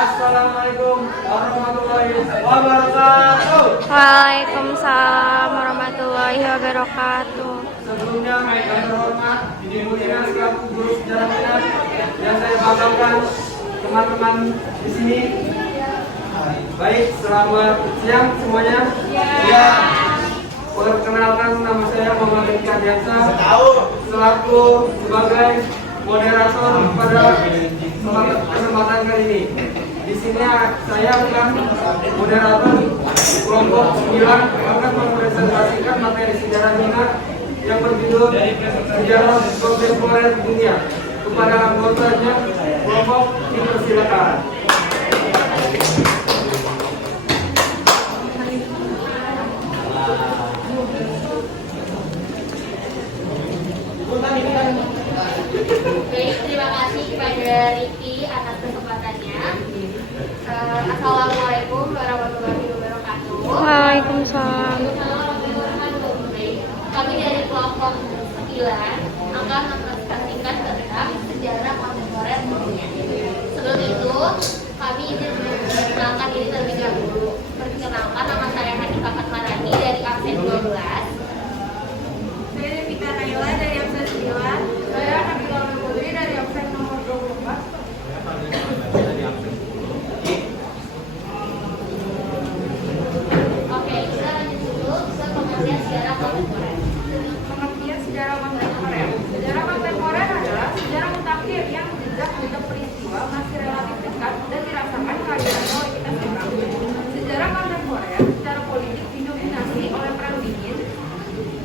Assalamualaikum warahmatullahi wabarakatuh. Waalaikumsalam warahmatullahi wabarakatuh. Sebelumnya kami terhormat Ibu Ina selaku guru sejarah minat yang saya banggakan teman-teman di sini. Baik, selamat siang semuanya. Ya. Perkenalkan, nama saya Muhammad Rizky Ardiansa selaku sebagai moderator pada kesempatan kali ini. Di sini saya akan moderator kelompok 9 akan mempresentasikan materi sejarah minat yang berjudul Sejarah Kontemporer Dunia. Kepada anggotanya kelompok dipersilakan. Baik, terima kasih kepada Riki atas kesempatannya. Assalamualaikum warahmatullahi wabarakatuh. Waalaikumsalam. Kami dari kelompok 9 akan mempresentasikan tentang sejarah kontemporer dunia. Sebelum itu, kami ingin memperkenalkan diri terlebih dahulu. Perkenalkan, nama saya Hanifah Fatmarani dari absen 12. Saya Devita Naila dari absen 9. Saya Nabila Putri dari absen nomor 24. Oke, kita lanjut dulu ke pengertian sejarah kontemporer. Pengertian sejarah kontemporer. Sejarah kontemporer adalah sejarah mutakhir yang jejak peristiwa masih relatif dekat dan dirasakan kehadiran oleh kita sekarang. Sejarah kontemporer secara politik didominasi oleh perang dingin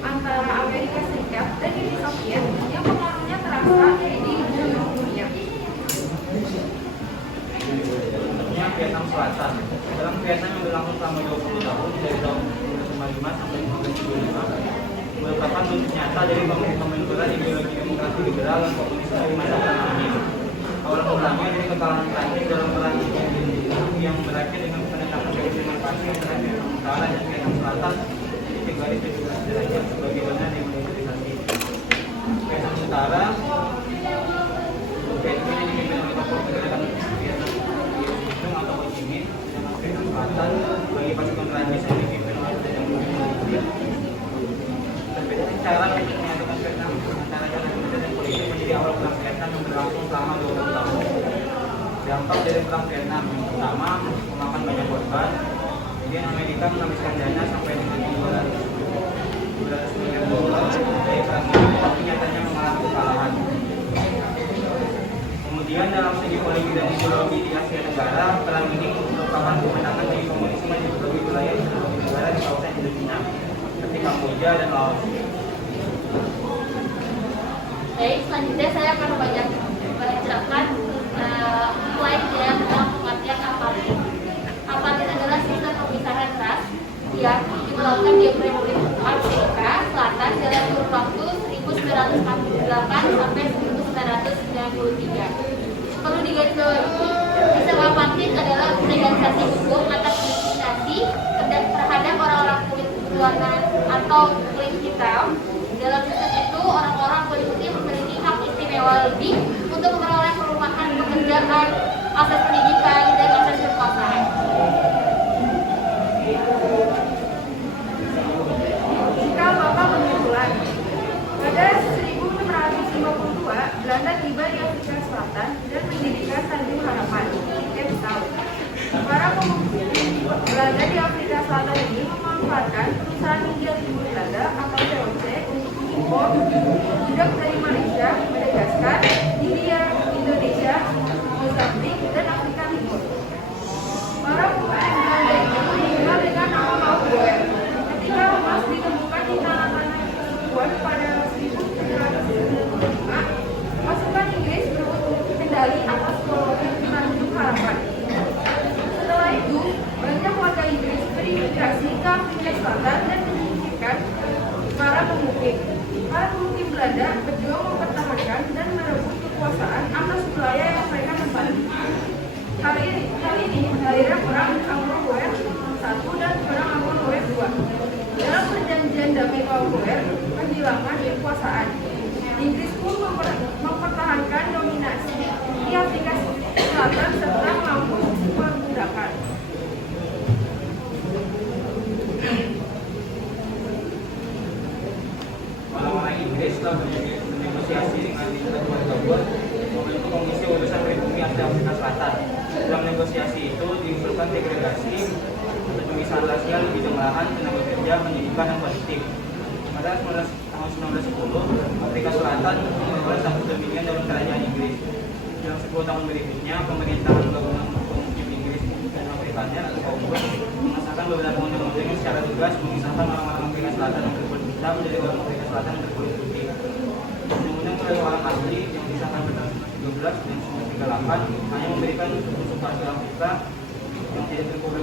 antara Amerika Serikat dan Uni Soviet yang pengaruhnya terasa di seluruh dunia. Vietnam Selatan. Dalam Vietnam yang berlangsung selama 20 tahun dari tahun 1955 sampai 1975 merupakan wujud nyata dari pembentukan ideologi demokrasi liberal dan komunis di masa perang dingin. Awal mulanya dari kekalahan Prancis dalam perang yang berakhir dengan penetapan demokrasi antara Vietnam Utara dan Vietnam Selatan di garis 17 derajat sebagai zona demilitarisasi. Vietnam Utara Vietnam ini dipimpin oleh tokoh gerakan Vietnam atau Ho Chi Minh, sedangkan Vietnam Selatan bagi pasukan Prancis yang dipimpin oleh Presiden Vietnam. Berbeda cara untuk menyatukan Vietnam antara jalan militer dan politik menjadi awal perang Vietnam yang berlangsung selama 20 tahun. Dampak dari perang Vietnam yang pertama memakan banyak korban. Kemudian Amerika menghabiskan dana sampai dengan 200 miliar dolar dari perang ini, tapi nyatanya mengalami kekalahan. Kemudian dalam segi politik dan ideologi di Asia Tenggara, perang ini merupakan kemenangan bagi komunisme di berbagai wilayah di berbagai negara di kawasan Indochina, seperti Kamboja dan Laos. Baik, selanjutnya saya akan membacakan slide yang tentang pengertian apartheid. Apartheid adalah sistem pemisahan ras yang diberlakukan di Republik Afrika Selatan dalam kurun waktu 1948 sampai 1993. Perlu digarisbawahi, sistem apartheid adalah legalisasi hukum atas diskriminasi terhadap orang-orang kulit berwarna atau kulit hitam. Dalam sistem itu, orang-orang kulit putih memiliki hak istimewa lebih untuk memperoleh perumahan, pekerjaan, akses pendidikan, dan akses kekuasaan. Jika Bapak berkesimpulan, pada 1652 Belanda tiba di Afrika Selatan dan mendirikan Tanjung Harapan, Cape Town. Para pemimpin Belanda di Afrika Selatan ini memanfaatkan perusahaan India Timur Belanda atau VOC untuk mengimpor budak dari Malaysia, Madagaskar, India, Indonesia, Mozambik, dan Afrika Timur. Para pemimpin Belanda itu dikenal dengan nama Paul Boer. Ketika emas ditemukan di tanah-tanah kesukuan pada 1795, pasukan Inggris berebut kendali atas koloni Tanjung Harapan. Setelah itu, banyak warga Inggris berimigrasi ke Afrika Selatan dan menyingkirkan para pemukim. Para pemukim Belanda berjuang mempertahankan dan merebut kekuasaan atas wilayah yang mereka tempati. Kali ini akhirnya perang Anglo-Boer I dan perang Anglo-Boer II. Dalam perjanjian damai Pauboer, kehilangan kekuasaan. Inggris pun mempertahankan dominasi di Afrika Selatan serta mampu berikutnya, pemerintahan gabungan hukum Inggris dan Britania atau Commonwealth mengesahkan beberapa undang-undang yang secara tegas memisahkan orang-orang Afrika Selatan yang berkulit hitam dari orang Afrika Selatan yang berkulit putih. Undang-undang terhadap orang asli yang disahkan pada 13 dan 1938 hanya memberikan untuk warga Afrika yang tidak berkulit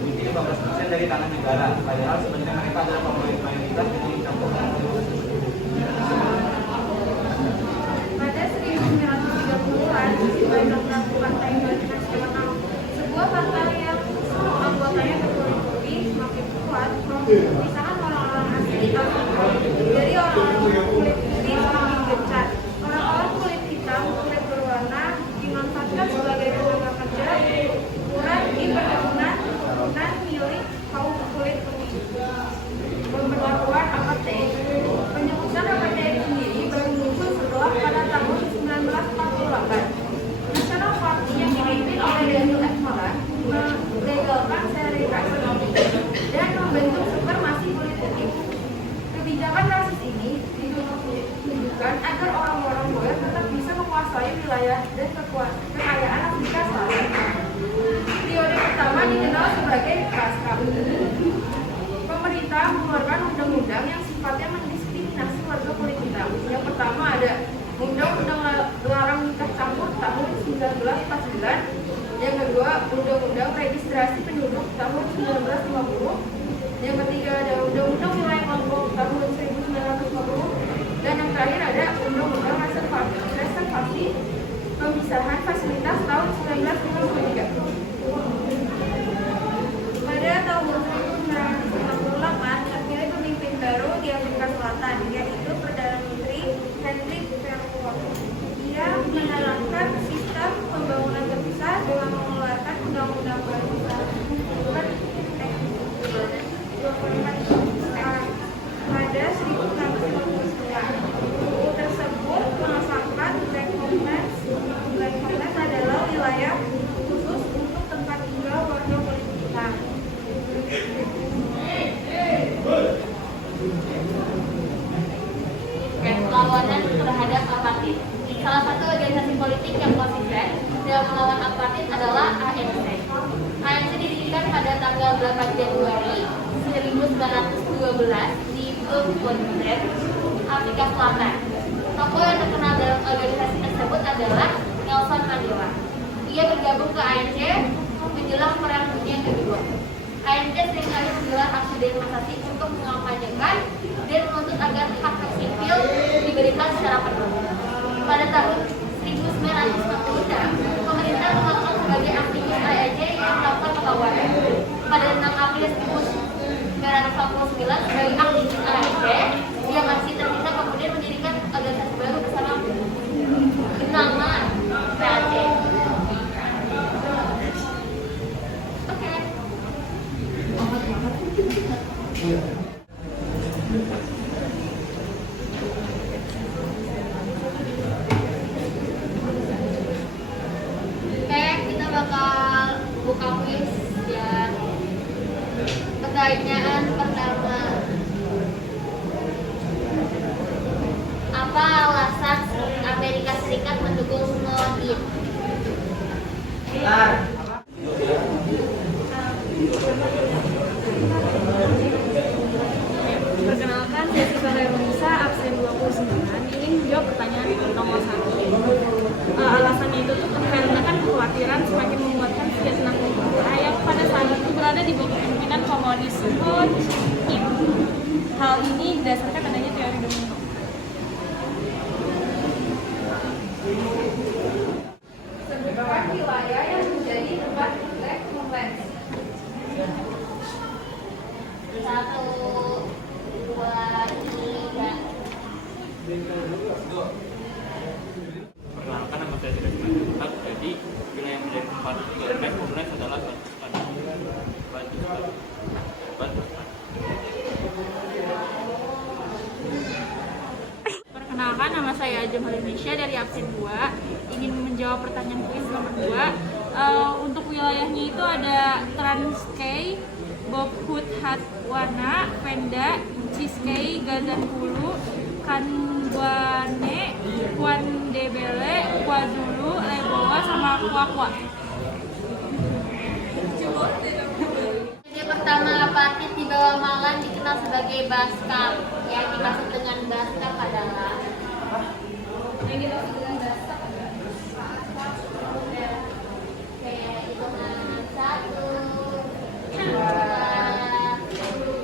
putih 15% dari tanah negara, padahal sebenarnya mereka adalah pemilik mayoritas yang dicampurkan Pada 1930-an, sebagai melakukan Taiwan nasional, sebuah partai yang anggotanya berkulit putih semakin kuat memisahkan orang-orang asli Afrika dari orang-orang kulit putih semakin gencar. Orang-orang kulit hitam, kulit berwarna dimanfaatkan sebagai tenaga kerja ukuran di perkebunan milik kaum kulit putih. Pemberlakuan apartheid. Penyebutan apartheid sendiri baru muncul setelah pada tahun 1948. National Party yang dipimpin oleh Daniel F. Moran melegalkan segregasi dan membentuk supremasi kulit putih. Kebijakan rasis ini ditujukan agar orang-orang Boer tetap bisa menguasai wilayah dan kekayaan Afrika Selatan. Teori pertama dikenal sebagai Pasca. Pemerintah mengeluarkan undang-undang yang sifatnya mendiskriminasi warga kulit hitam. Yang pertama ada Undang-Undang Larang Nikah Campur tahun 1949. Yang kedua, Undang-Undang Registrasi Penduduk tahun 1950. Yang ketiga ada Undang-Undang Wilayah Kelompok tahun 1950. Dan yang terakhir ada Undang-Undang Reservasi Pemisahan Fasilitas tahun 1953. Pada tahun 1998 terpilih pemimpin baru di Afrika Selatan, yaitu Perdana Menteri Hendrik Verwoerd. Ia menerapkan sistem pembangunan terpisah dengan mengeluarkan undang-undang baru pada 1959. Buku tersebut mengesahkan Black Homelands. Black Homelands adalah wilayah khusus untuk tempat tinggal warga kulit hitam. Perlawanan terhadap apartheid. Salah satu organisasi politik yang konsisten dalam melawan apartheid adalah ANC. ANC didirikan pada tanggal 8 Januari 1912 di Bloemfontein, Afrika Selatan. Tokoh yang terkenal dalam organisasi tersebut adalah Nelson Mandela. Ia bergabung ke ANC menjelang Perang Dunia Kedua. ANC seringkali menggelar aksi demonstrasi untuk mengampanyekan dan menuntut agar hak sipil diberikan secara penuh. Pada tahun 1946, pemerintah menetapkan sebagai aktivis ANC yang melakukan perlawanan. Pada 6 April 1949, sebagai aktivis ANC yang masih tersisa kemudian mendirikan organisasi baru bersama bernama PAC. Kita bakal buka quiz ya. Pertanyaan pertama, apa alasan Amerika Serikat mendukung Snowden? Perkenalkan, Jessica Renunisa, absen 29, ingin menjawab pertanyaan nomor 1. Alasannya itu tuh karena kan kekhawatiran semakin menguatkan Vietnam yang pada saat itu berada di bawah kepemimpinan komunis Ho Chi Minh. Hal ini berdasarkan adanya teori domino. Sebutkan wilayah yang menjadi tempat Black Homelands. 1, 2, 3. Perkenalkan, nama saya tidak Simanjuntak. Jadi wilayah yang menjadi tempat Black Homelands adalah Perkenalkan, nama saya Ajam Halimisya dari absen 2, ingin menjawab pertanyaan kuis nomor 2. Untuk wilayahnya itu ada Transkei, Bophut Hatwana, Venda, Ciskei, Gazankulu, Kandwane, Kwandebele, KwaZulu, Lebo Papua. Yang pertama, apartheid di bawah Malang dikenal sebagai Baskam. Yang dimaksud dengan Baskam adalah yang dimaksud dengan Baskam kayak hitungan 1, 2,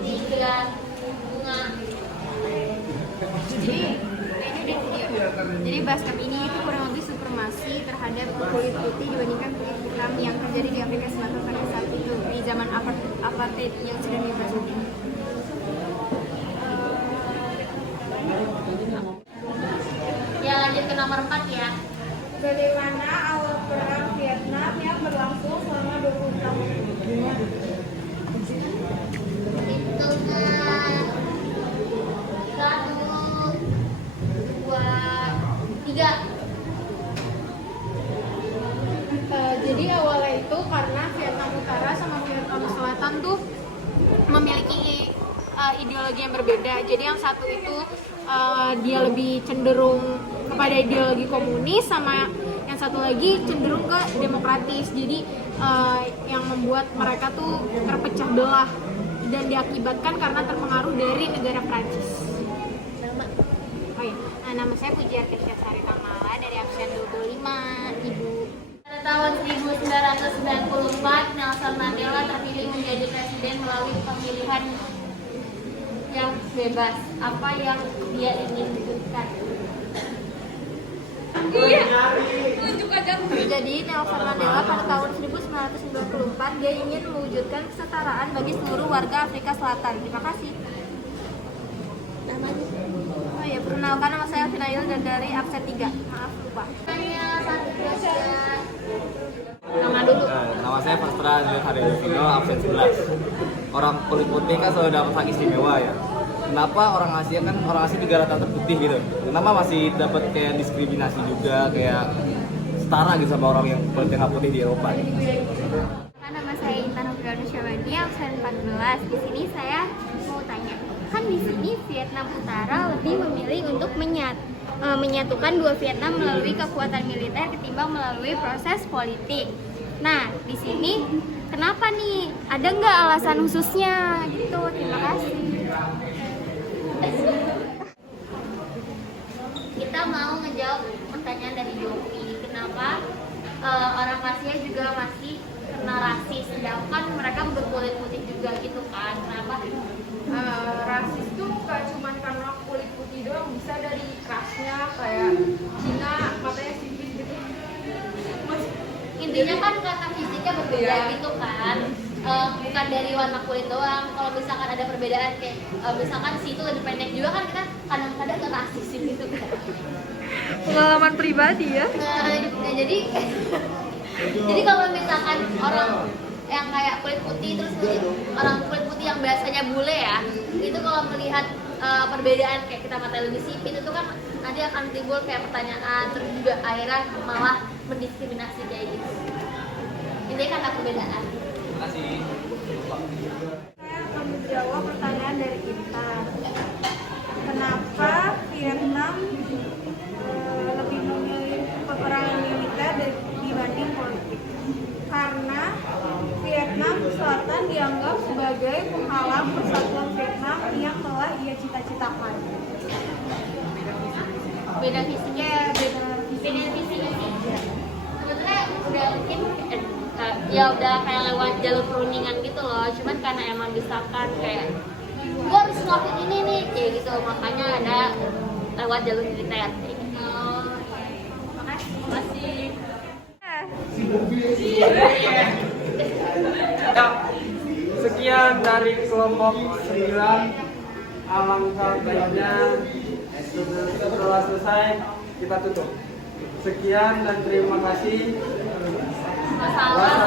3, bunga. Jadi Baskam ini itu kurang lebih supremasi terhadap kulit putih dibandingkan kulit hitam yang terjadi di Afrika Selatan pada saat itu di zaman apartheid yang sedang dibahas ini. Ya, lanjut ke nomor 4 ya. Bagaimana awal perang Vietnam yang berlangsung selama 20 tahun? Hitungan 1, 2, 3. Jadi awalnya itu karena Vietnam Utara sama Vietnam Selatan tuh memiliki ideologi yang berbeda. Jadi yang satu itu dia lebih cenderung kepada ideologi komunis, sama yang satu lagi cenderung ke demokratis. Jadi yang membuat mereka tuh terpecah belah dan diakibatkan karena terpengaruh dari negara Prancis. Oh iya, nama saya Pujiar Kesha Sari Tamala dari absen 25, Ibu. Pada tahun 1994, Nelson Mandela terpilih menjadi presiden melalui pemilihan yang bebas. Apa yang dia ingin wujudkan? Jadi Nelson Mandela pada tahun 1994 dia ingin mewujudkan kesetaraan bagi seluruh warga Afrika Selatan. Terima kasih. Namanya? Oh ya, perkenalkan nama saya Finail dan dari absen 3. Maaf lupa. Tanya 1 Nama dulu. Nama saya Fastra Hari Devino, absen 11. Orang kulit putih kan selalu dapat hak istimewa ya. Kenapa orang Asia kan orang Asia juga rata-rata putih gitu? Kenapa masih dapat kayak diskriminasi juga, kayak setara gitu sama orang yang kulit tengah putih di Eropa? Gitu. Nama saya Intan Fiona Syawadi, absen 14. Di sini saya mau tanya, kan di sini Vietnam Utara lebih memilih untuk menyatukan dua Vietnam melalui kekuatan militer ketimbang melalui proses politik. Nah, di sini kenapa nih? Ada nggak alasan khususnya gitu? Terima kasih. Kita mau ngejawab pertanyaan dari Yofi. Kenapa orang Asia juga masih kena rasis, sedangkan mereka berkulit putih juga gitu kan? Kenapa? Rasis tuh gak cuma karena kulit putih doang, bisa dari rasnya kayak Cina matanya sipit gitu. Intinya kan karena fisiknya berbeda gitu kan, bukan dari warna kulit doang. Kalau misalkan ada perbedaan kayak misalkan si itu lebih pendek juga kan, kita kadang-kadang ngerasisin gitu kan. Pengalaman pribadi ya. Nah, jadi kalau misalkan orang yang kayak kulit putih terus orang kulit putih yang biasanya bule ya, itu kalau melihat perbedaan kayak kita mata lebih sipit itu kan nanti akan timbul kayak pertanyaan, terus juga akhirnya malah mendiskriminasi kayak gitu. Ini karena perbedaan. Terima kasih. Saya akan menjawab pertanyaan dari Intan. Kenapa Vietnam lebih memilih peperangan militer dibanding politik? Karena Vietnam Selatan dianggap sebagai penghalang persatuan Vietnam yang telah ia cita-citakan. Beda visinya, beda visinya sih. Sebetulnya udah mungkin ya udah kayak lewat jalur perundingan gitu loh. Cuman karena emang disahkan kayak gua harus ngelakuin ini nih kayak gitu, makanya ada lewat jalur militer kayak gitu. Makasih. Ya, sekian dari kelompok 9. Alangkah baiknya setelah selesai kita tutup. Sekian dan terima kasih. Masalah.